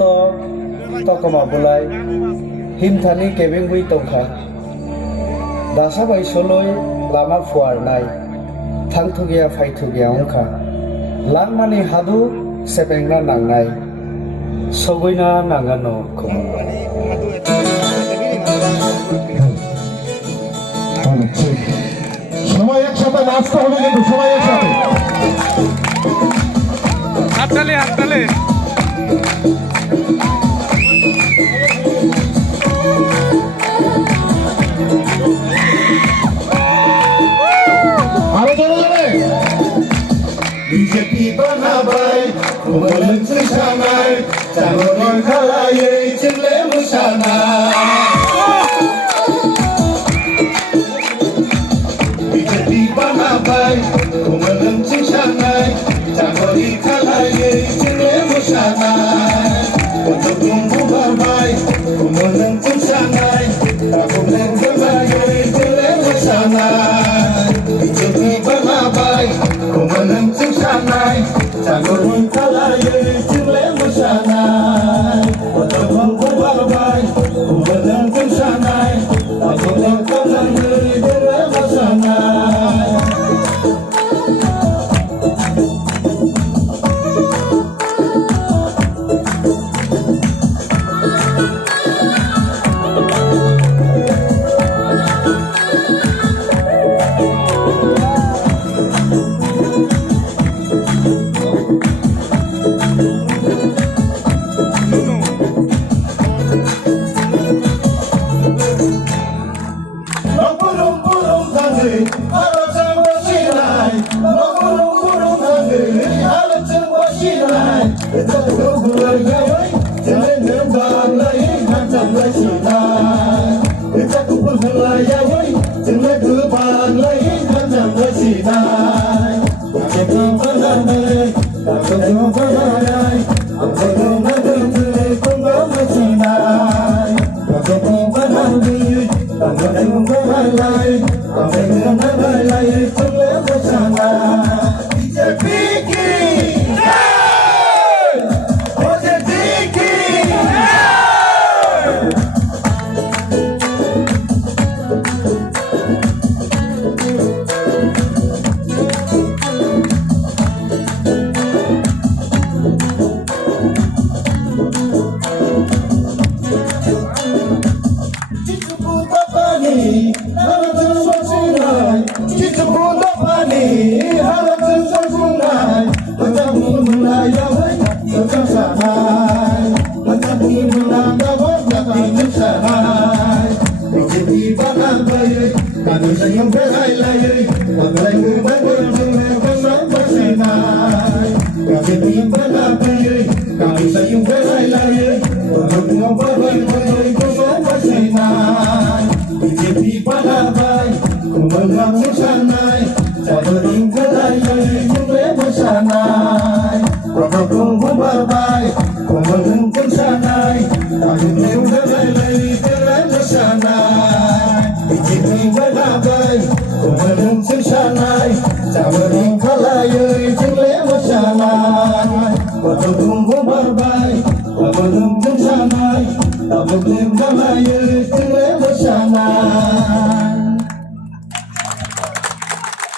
to tokoma bulai himthani kebengui tongkha dasa bai soloi lama fuar nai thangthugia phaithugia ongkha langmani hadu sepengna nangnai sogoina nangano khomo সবাই একসাথে নাচতে হবে কিন্তু সবাই একসাথে হাততালি হাততালি আরো জোরে জোরে বিজেপি বানাবাই কুমলন সুশানাই চাগরের খালায়ে চিনলে মুশানা বিজেপি বানাবাই কুমলন সুশানাই চাগরের খালায়ে চিনলে মুশানা কত কুমু বাবাই কুমলন সুশানাই চাগরের খালায়ে চিনলে মুশানা BJP বানাবাই kumalang singsanay Sagorin kalaye Chile masanay Patapang kubarbay Kumalang singsanay Pagulang kalaye Chile masanay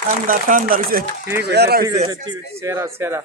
ঠান্ডা ঠান্ডা হইছে ঠিক আছে ঠিক আছে ঠিক আছে সেরা সেরা